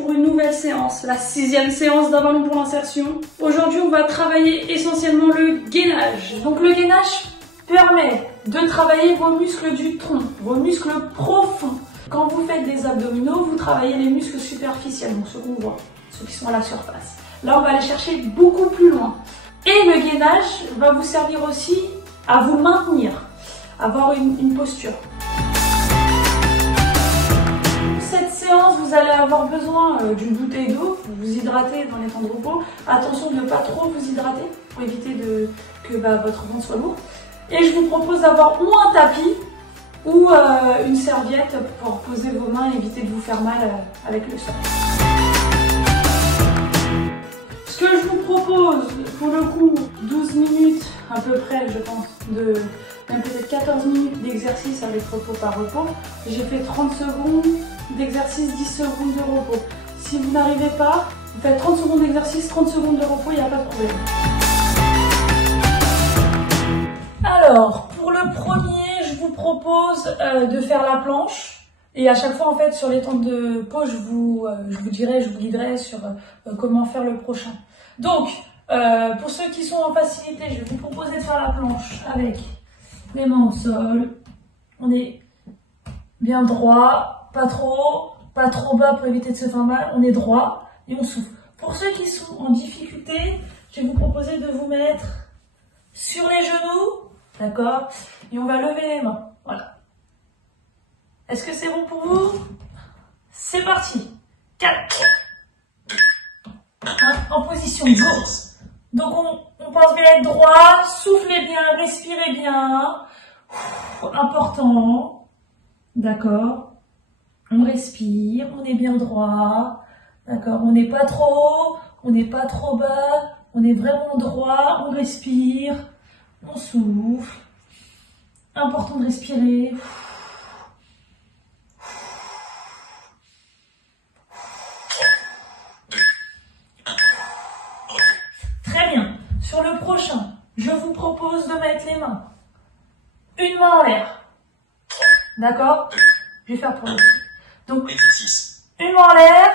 pour une nouvelle séance, la 6e séance d'abandon pour l'insertion. Aujourd'hui, on va travailler essentiellement le gainage. Donc le gainage permet de travailler vos muscles du tronc, vos muscles profonds. Quand vous faites des abdominaux, vous travaillez les muscles superficiels, donc ceux qu'on voit, ceux qui sont à la surface. Là, on va aller chercher beaucoup plus loin. Et le gainage va vous servir aussi à vous maintenir, avoir une posture. Pour cette séance, vous allez avoir besoin d'une bouteille d'eau pour vous hydrater dans les temps de repos. Attention de ne pas trop vous hydrater pour éviter que votre ventre soit lourd. Et je vous propose d'avoir ou un tapis ou une serviette pour poser vos mains et éviter de vous faire mal avec le sol. Ce que je vous propose, pour le coup, 12 minutes à peu près, je pense, même peut-être 14 minutes d'exercice avec repos par repos. J'ai fait 30 secondes d'exercice, 10 secondes de repos. Si vous n'arrivez pas, vous faites 30 secondes d'exercice, 30 secondes de repos, il n'y a pas de problème. Alors, pour le premier, je vous propose de faire la planche. Et à chaque fois, en fait, sur les temps de pause, je vous guiderai sur comment faire le prochain. Donc, pour ceux qui sont en facilité, je vais vous proposer de faire la planche avec les mains au sol. On est bien droit, pas trop bas pour éviter de se faire mal. On est droit et on souffle. Pour ceux qui sont en difficulté, je vais vous proposer de vous mettre sur les genoux. D'accord? Et on va lever les mains. Voilà. Est-ce que c'est bon pour vous? C'est parti. 4, 3, 1, en position go. Donc on pense bien être droit, soufflez bien, respirez bien. Important. D'accord? On respire, on est bien droit. D'accord? On n'est pas trop haut, on n'est pas trop bas. On est vraiment droit, on respire. On souffle. Important de respirer. Très bien. Sur le prochain, je vous propose de mettre les mains. Une main en l'air. D'accord? Je vais faire pour l'autre. Donc, une main en l'air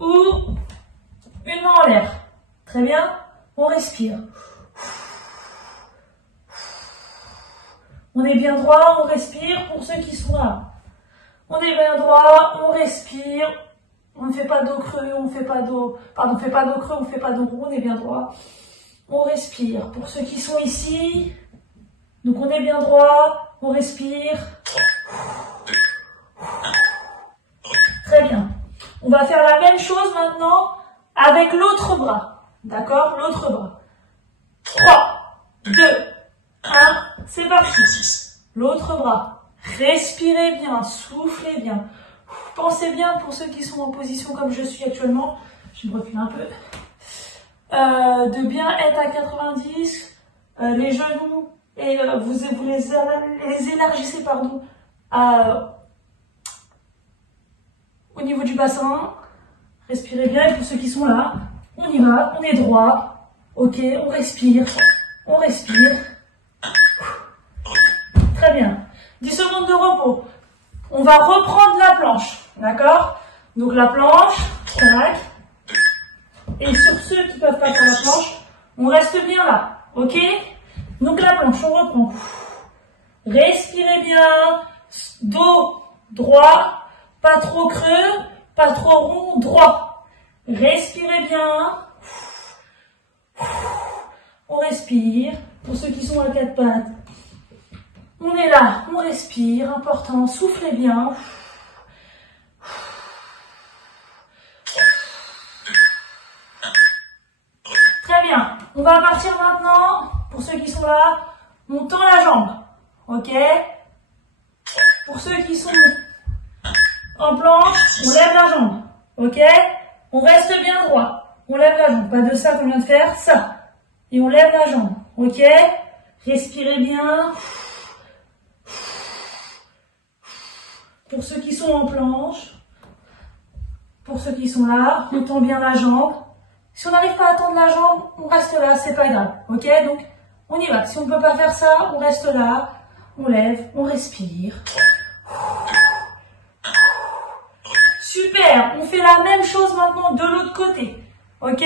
ou une main en l'air. Très bien. On respire. On est bien droit, on respire pour ceux qui sont là. On est bien droit, on respire. On ne fait pas dos creux, on fait pas dos creux, on fait pas dos rond, on est bien droit. On respire. Pour ceux qui sont ici, donc on est bien droit, on respire. Très bien. On va faire la même chose maintenant avec l'autre bras. D'accord? L'autre bras. 3, 2, 1, c'est parti. L'autre bras. Respirez bien, soufflez bien. Pensez bien, pour ceux qui sont en position comme je suis actuellement, je me recule un peu, de bien être à 90, les genoux, et vous les élargissez, pardon, au niveau du bassin. Respirez bien, et pour ceux qui sont là, on y va, on est droit, ok, on respire, très bien. 10 secondes de repos. On va reprendre la planche, d'accord? Donc la planche, tac. Et sur ceux qui ne peuvent pas faire la planche, on reste bien là, ok? Donc la planche, on reprend. Respirez bien, dos droit, pas trop creux, pas trop rond, droit. Respirez bien. On respire. Pour ceux qui sont à 4 pattes, on est là, on respire, important, soufflez bien. Très bien, on va partir maintenant, pour ceux qui sont là, on tend la jambe, ok? Pour ceux qui sont en planche, on lève la jambe, ok? On reste bien droit, on lève la jambe, pas de ça qu'on vient de faire, ça. Et on lève la jambe, ok? Respirez bien. Pour ceux qui sont en planche, pour ceux qui sont là, on tend bien la jambe. Si on n'arrive pas à tendre la jambe, on reste là, c'est pas grave, ok? Donc, on y va. Si on ne peut pas faire ça, on reste là, on lève, on respire. Super. On fait la même chose maintenant de l'autre côté. Ok?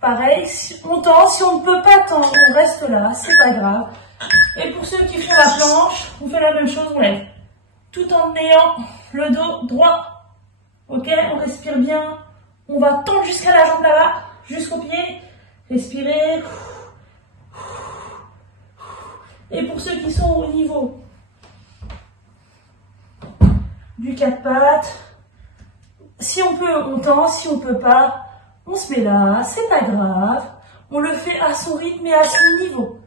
Pareil, on tend. Si on ne peut pas tendre, on reste là. C'est pas grave. Et pour ceux qui font la planche, on fait la même chose, on lève. Tout en ayant le dos droit. Ok? On respire bien. On va tendre jusqu'à la jambe là-bas, jusqu'au pied. Respirez. Et pour ceux qui sont au niveau du 4 pattes, si on peut, on tend. Si on peut pas, on se met là. C'est pas grave. On le fait à son rythme et à son niveau.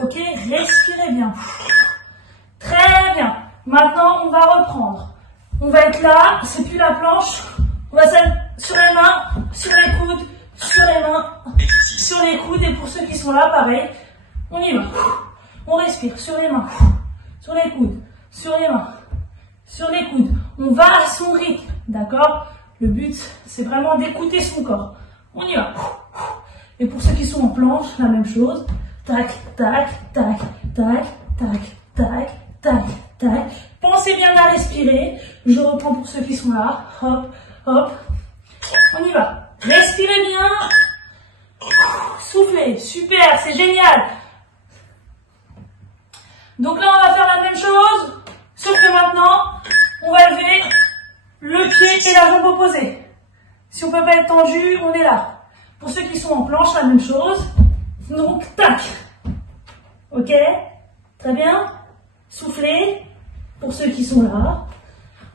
Ok? Respirez bien. Très bien. Maintenant, on va reprendre. On va être là. C'est plus la planche. On va s'être sur les mains, sur les coudes, sur les mains, sur les coudes. Et pour ceux qui sont là, pareil. On y va. On respire sur les mains, sur les coudes, sur les mains, sur les coudes. On va à son rythme. D'accord? Le but, c'est vraiment d'écouter son corps. On y va. Et pour ceux qui sont en planche, la même chose. Tac, tac, tac, tac, tac, tac, tac, tac. Pensez bien à respirer. Je reprends pour ceux qui sont là. Hop, hop. On y va. Respirez bien. Soufflez. Super, c'est génial. Donc là, on va faire la même chose. Sauf que maintenant, on va lever le pied et la jambe opposée. Si on ne peut pas être tendu, on est là. Pour ceux qui sont en planche, la même chose. Donc, tac. Ok? Très bien. Soufflez. Pour ceux qui sont là,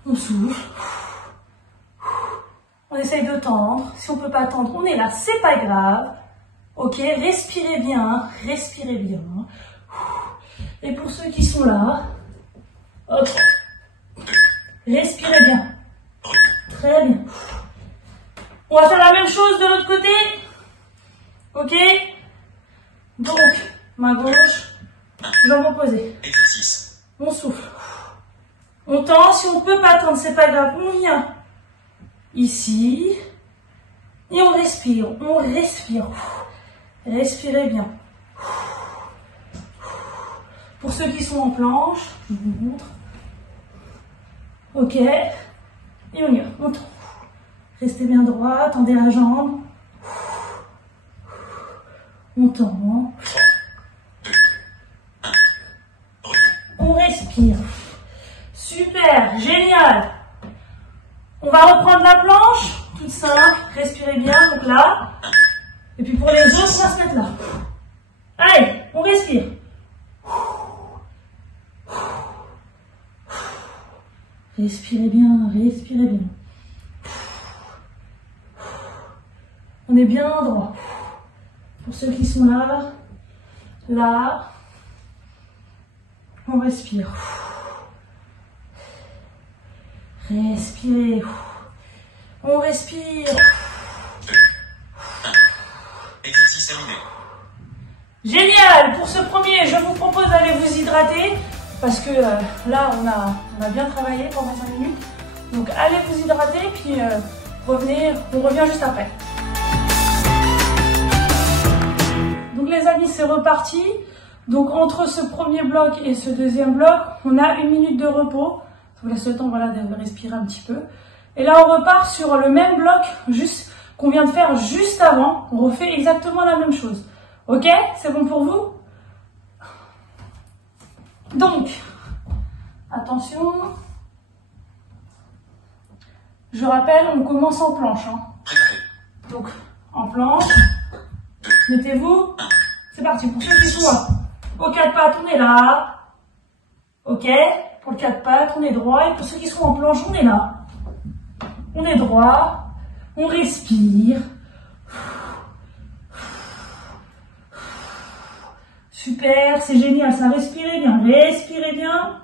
on souffle. On essaye de tendre. Si on ne peut pas tendre, on est là. C'est pas grave. Ok? Respirez bien. Respirez bien. Et pour ceux qui sont là, hop. Respirez bien. Très bien. On va faire la même chose de l'autre côté. Ok? Donc, main gauche, jambe opposée. Exercice. On souffle. On tend. Si on ne peut pas tendre, c'est pas grave. On vient ici. Et on respire. On respire. Respirez bien. Pour ceux qui sont en planche, je vous montre. Ok. Et on y va. On tend. Restez bien droit. Tendez la jambe. On tend. On respire. Super, génial. On va reprendre la planche, toute simple. Respirez bien, donc là. Et puis pour les autres, on va se mettre là. Allez, on respire. Respirez bien, respirez bien. On est bien droit. Pour ceux qui sont là, là, on respire. Respirez. On respire. Exercice terminé. Génial. Pour ce premier, je vous propose d'aller vous hydrater parce que là, on a bien travaillé pendant 5 minutes. Donc, allez vous hydrater, puis revenez. On revient juste après. Donc, les amis, c'est reparti. Donc, entre ce premier bloc et ce deuxième bloc, on a 1 minute de repos. Ça vous laisse le temps, voilà, de respirer un petit peu. Et là, on repart sur le même bloc qu'on vient de faire juste avant. On refait exactement la même chose. Ok? C'est bon pour vous? Donc, attention. Je rappelle, on commence en planche. Hein. Donc, en planche. Mettez-vous. C'est parti. Pour ceux qui sont là. Au 4 pattes, on est là. Ok? Pour le 4 pattes, on est droit. Et pour ceux qui sont en planche, on est là. On est droit. On respire. Super, c'est génial ça. Respirez bien. Respirez bien.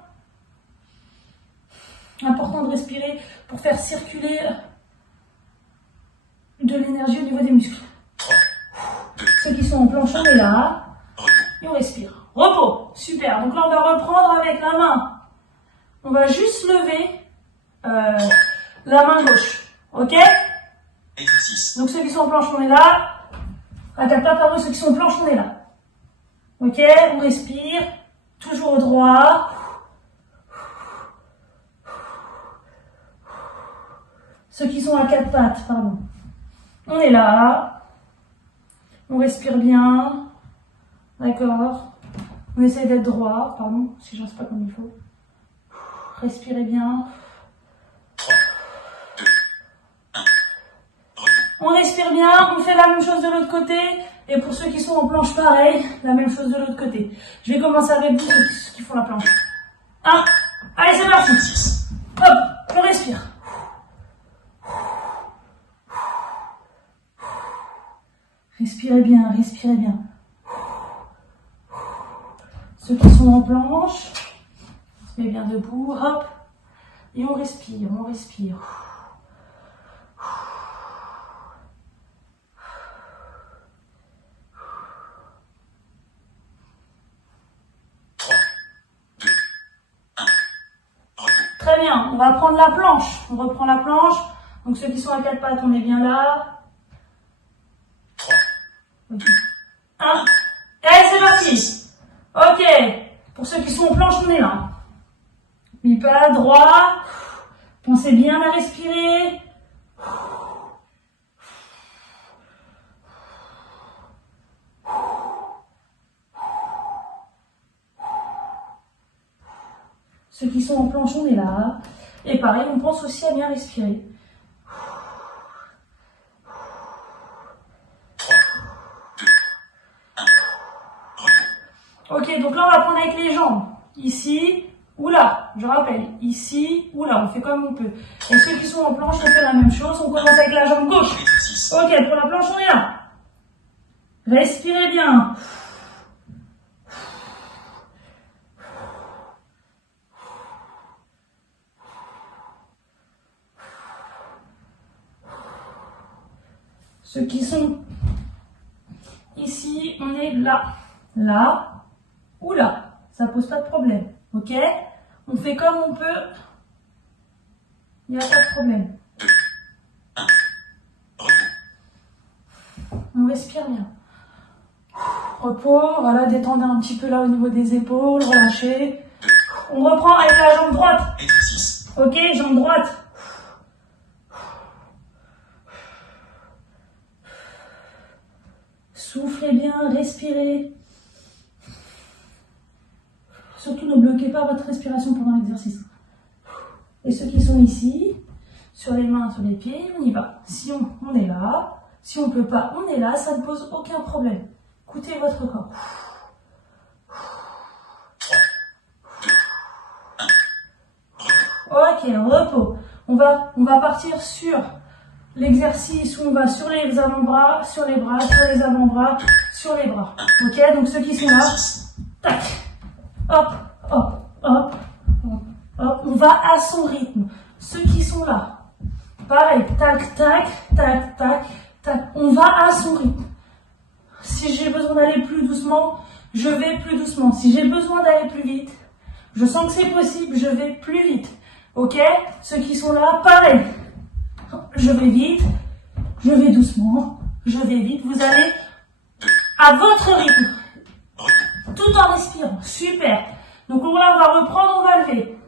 Important de respirer pour faire circuler de l'énergie au niveau des muscles. Ceux qui sont en planche, on est là. Et on respire. Repos. Super. Donc là, on va reprendre avec la main. On va juste lever la main gauche. Ok? Exercice. Donc ceux qui sont en planche, on est là. Attaque pas par eux, ceux qui sont en planche, on est là. Ok? On respire. Toujours au droit. Ceux qui sont à quatre pattes, pardon. On est là. On respire bien. D'accord. On essaie d'être droit, pardon, si j'ose pas comme il faut. Respirez bien. 3, 2, 1. On respire bien, on fait la même chose de l'autre côté. Et pour ceux qui sont en planche, pareil, la même chose de l'autre côté. Je vais commencer avec vous, ceux qui font la planche. 1. Allez, c'est parti. 6. Hop, on respire. Respirez bien, respirez bien. Ceux qui sont en planche, on se met bien debout, hop, et on respire, on respire. 3, 2, 1. Très bien, on va prendre la planche, on reprend la planche. Donc ceux qui sont à quatre pattes, on est bien là. 3, Okay. 1, et c'est parti. Ok, pour ceux qui sont en planche, on est là. Puis pas droit. Pensez bien à respirer. Ceux qui sont en planche, on est là. Et pareil, on pense aussi à bien respirer. 3, 2, 1. Ok, donc là, on va prendre avec les jambes. Ici ou là. Je rappelle, ici ou là. On fait comme on peut. Et ceux qui sont en planche, on fait la même chose. On commence avec la jambe gauche. Exercice. Ok, pour la planche, on est là. Respirez bien. Ceux qui sont ici, on est là. Là ou là. Ça pose pas de problème. Ok? On fait comme on peut. Il n'y a pas de problème. 2, 1. Repos. On respire bien. Repos, voilà, détendez un petit peu là au niveau des épaules, relâchez. On reprend avec la jambe droite. Exercice. Ok, jambe droite. Soufflez bien, respirez. Surtout ne bloquez pas votre respiration pendant l'exercice. Et ceux qui sont ici, sur les mains, sur les pieds, on y va. Si on est là, si on ne peut pas, on est là, ça ne pose aucun problème. Écoutez votre corps. 3, 2, 1. Ok, repos. On va partir sur l'exercice où on va sur les avant-bras, sur les bras, sur les avant-bras, sur les bras. Ok, donc ceux qui sont là, tac, hop, hop, hop, hop, hop. On va à son rythme. Ceux qui sont là, pareil, tac, tac, tac, tac, tac. On va à son rythme. Si j'ai besoin d'aller plus doucement, je vais plus doucement. Si j'ai besoin d'aller plus vite, je sens que c'est possible, je vais plus vite. Ok? Ceux qui sont là, pareil. Je vais vite, je vais doucement, je vais vite. Vous allez à votre rythme, tout en respirant. Super. Donc là, on va reprendre, on va lever.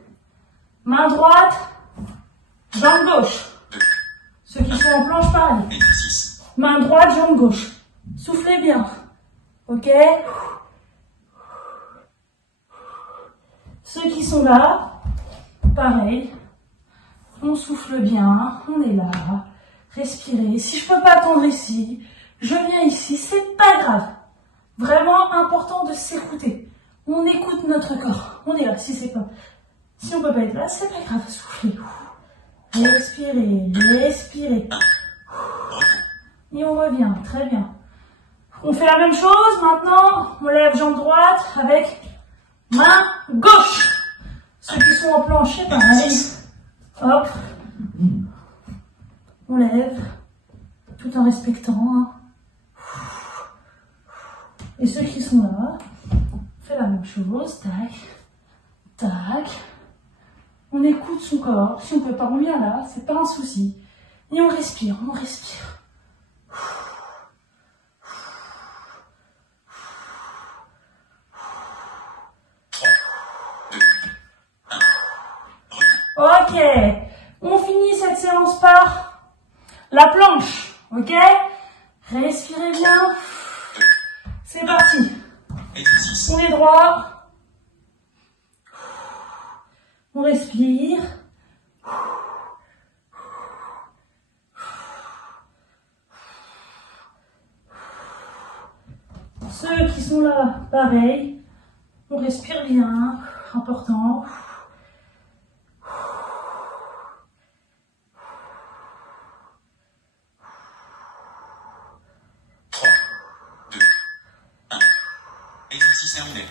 Main droite, jambe gauche. Ceux qui sont en planche, pareil. Exercice. Main droite, jambe gauche. Soufflez bien. Ok? Ceux qui sont là, pareil. On souffle bien, on est là. Respirez. Si je peux pas attendre ici, je viens ici, c'est pas grave. Vraiment important de s'écouter. On écoute notre corps. On est là, si on peut pas être là, c'est pas grave. Soufflez. Respirez, respirez. Et on revient, très bien. On fait la même chose, maintenant, on lève jambe droite avec main gauche. Ceux qui sont en plancher, pareil. Hop. On lève, tout en respectant. Hein. Et ceux qui sont là, on fait la même chose. Tac, tac. On écoute son corps. Si on peut pas, on vient là, c'est pas un souci. Et on respire, on respire. Ok, on finit cette séance par La planche, ok? Respirez bien. C'est parti. Exercice. On est droit. On respire. Ceux qui sont là, pareil. On respire bien. Important. 3, 2, 1. Exercice terminé.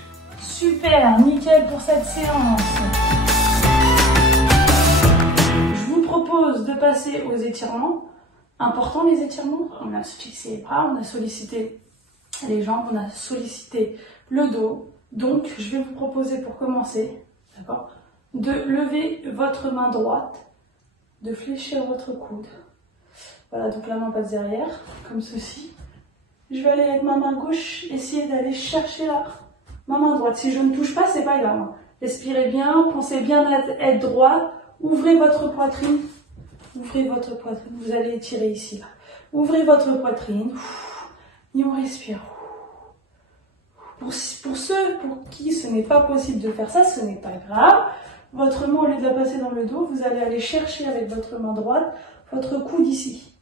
Super, nickel pour cette séance. Je vous propose de passer aux étirements. Important les étirements. On a fixé les bras, on a sollicité les jambes, on a sollicité le dos. Donc, je vais vous proposer pour commencer, d'accord, de lever votre main droite, de fléchir votre coude. Voilà, donc la main passe derrière, comme ceci. Je vais aller avec ma main gauche, essayer d'aller chercher ma main droite. Si je ne touche pas, c'est pas grave. Respirez bien, pensez bien à être droit. Ouvrez votre poitrine. Ouvrez votre poitrine. Vous allez étirer ici, là. Ouvrez votre poitrine. Et on respire. Pour ceux pour qui ce n'est pas possible de faire ça, ce n'est pas grave. Votre main, au lieu de la passer dans le dos, vous allez aller chercher avec votre main droite votre coude ici.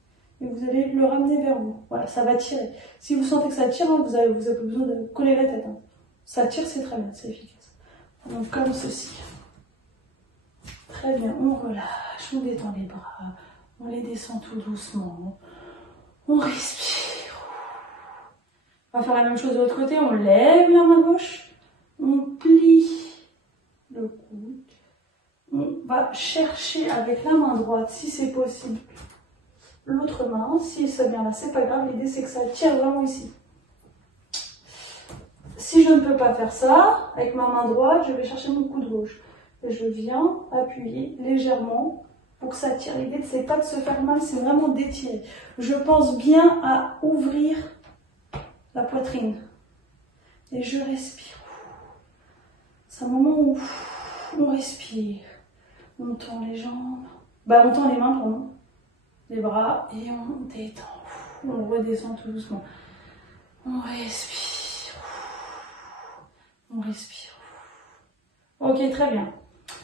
Et vous allez le ramener vers vous. Voilà, ça va tirer. Si vous sentez que ça tire, vous avez besoin de coller la tête. Ça tire, c'est très bien, c'est efficace. Donc comme ceci. Très bien, on relâche, on détend les bras, on les descend tout doucement. On respire. On va faire la même chose de l'autre côté, on lève la main gauche, on plie le coude. On va chercher avec la main droite, si c'est possible, l'autre main. Si ça vient là, c'est pas grave, l'idée c'est que ça tire vraiment ici. Si je ne peux pas faire ça, avec ma main droite, je vais chercher mon coude gauche. Et je viens appuyer légèrement pour que ça tire. L'idée, c'est pas de se faire mal, c'est vraiment d'étirer. Je pense bien à ouvrir la poitrine. Et je respire. C'est un moment où on respire. On tend les jambes. On tend les mains, pardon. Les bras et on détend. On redescend tout doucement. On respire. On respire. Ok, très bien.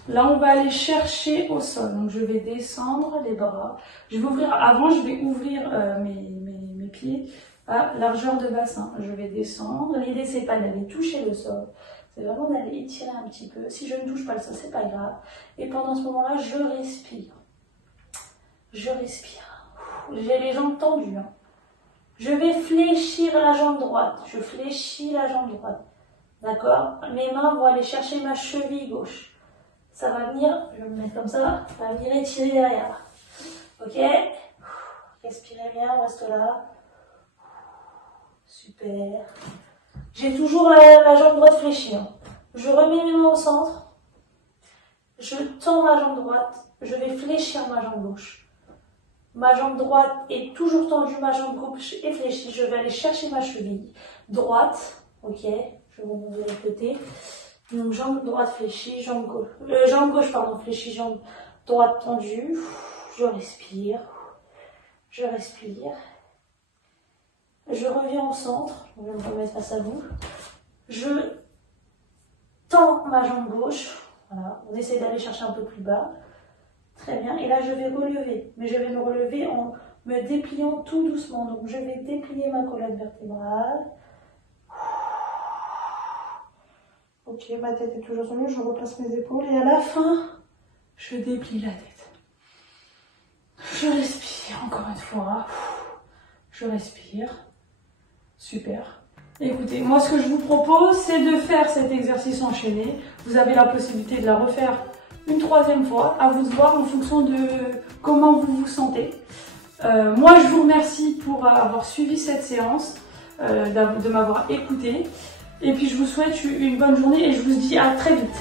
Là, on va aller chercher au sol. Donc, je vais descendre les bras. Je vais ouvrir. Avant, je vais ouvrir mes pieds à largeur de bassin. Je vais descendre. L'idée, c'est pas d'aller toucher le sol. C'est vraiment d'aller étirer un petit peu. Si je ne touche pas le sol, c'est pas grave. Et pendant ce moment-là, je respire. Je respire. J'ai les jambes tendues. Je vais fléchir la jambe droite. Je fléchis la jambe droite. D'accord? Mes mains vont aller chercher ma cheville gauche. Ça va venir, je vais me mettre comme ça va venir étirer derrière. Ok? Respirez bien, on reste là. Super. J'ai toujours la jambe droite fléchie. Je remets mes mains au centre. Je tends ma jambe droite. Je vais fléchir ma jambe gauche. Ma jambe droite est toujours tendue, ma jambe gauche est fléchie. Je vais aller chercher ma cheville droite. Ok? Je vais remonter de l'autre côté. Donc jambe droite fléchie, jambe gauche fléchie, jambe droite tendue. Je respire. Je respire. Je reviens au centre. Je vais me remettre face à vous. Je tends ma jambe gauche. Voilà. On essaie d'aller chercher un peu plus bas. Très bien. Et là, je vais relever. Mais je vais me relever en me dépliant tout doucement. Donc, je vais déplier ma colonne vertébrale. Ok, ma tête est toujours sur le mur. Je replace mes épaules. Et à la fin, je déplie la tête. Je respire encore une fois. Je respire. Super. Écoutez, moi ce que je vous propose, c'est de faire cet exercice enchaîné. Vous avez la possibilité de la refaire une troisième fois, à vous de voir en fonction de comment vous vous sentez. Moi, je vous remercie pour avoir suivi cette séance, de m'avoir écouté. Et puis, je vous souhaite une bonne journée et je vous dis à très vite.